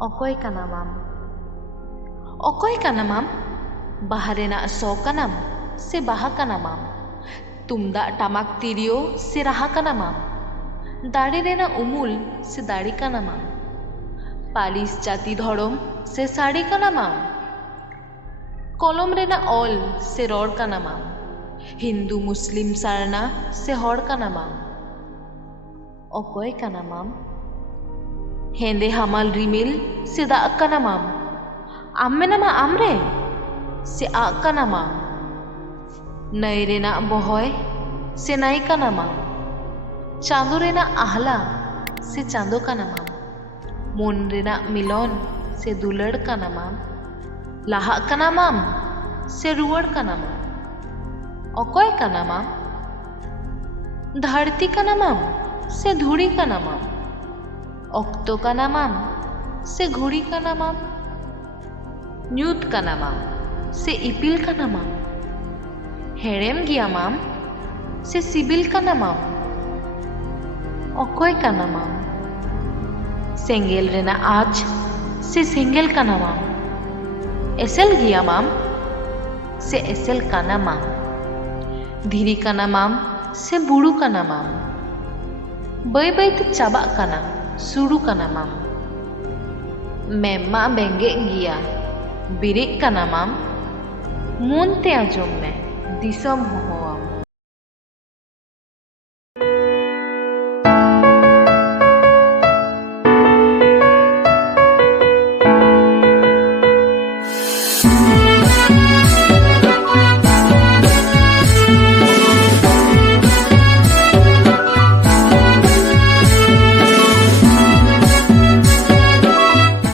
ᱚᱠᱚᱭ ᱠᱟᱱᱟᱢ? ᱚᱠᱚᱭ ᱠᱟᱱᱟᱢ? ᱵᱟᱦᱟ ᱨᱮᱱᱟᱜ ᱥᱚ ᱠᱟᱱᱟᱢ ᱥᱮ ᱵᱟᱦᱟ ᱠᱟᱱᱟᱢ? ᱛᱩᱢᱫᱟᱜ ᱴᱟᱢᱟᱠ ᱛᱤᱨᱭᱳ ᱥᱮ ᱨᱟᱦᱟ ᱠᱟᱱᱟᱢ? ᱫᱟᱲᱮ ᱨᱮᱱᱟᱜ ᱩᱢᱩᱞ ᱥᱮ ᱫᱟᱲᱮ ᱠᱟᱱᱟᱢ? ᱯᱟᱹᱨᱤᱥ ᱡᱟᱹᱛᱤ ᱫᱷᱚᱨᱚᱢ ᱥᱮ ᱥᱟᱹᱲᱤ ᱠᱟᱱᱟᱢ? ᱠᱚᱞᱚᱢ ᱨᱮᱱᱟᱜ ᱚᱞ ᱥᱮ ᱨᱚᱲ ᱠᱟᱱᱟᱢ? हिंदू मुस्लिम सारना से हड़ कनाम? अकय कनाम? हेंदे हामाल रिमिल से दाग कनाम? आम मेनामा आमरे से आग कनाम? नई रेना बहय से नाई कनाम? चांदो रेना आहला से चांदो कनाम? मन रेना मिलन से दुलड़ कनाम? लाहा कनाम से रुवड़ कनाम? अकय कनाम? धरती कनाम से धुड़ी कनाम? अक्तो कनाम से घुड़ी कनाम? ᱧᱩᱛ कनाम से इपिल कनाम? हेड़ेम गियाम से सिबिल कनाम? अकय कनाम? सेंगेल रेना आज से सेंगेल कनाम? एसेल गियाम से एसेल कनाम? धीरी कनाम से बुड़ू कनाम? बै बैते चाबा कना सुड़ू कनाम? मेम्मा बेंगे गिया बिरिक कनाम? मुनते आजम में दिसम हो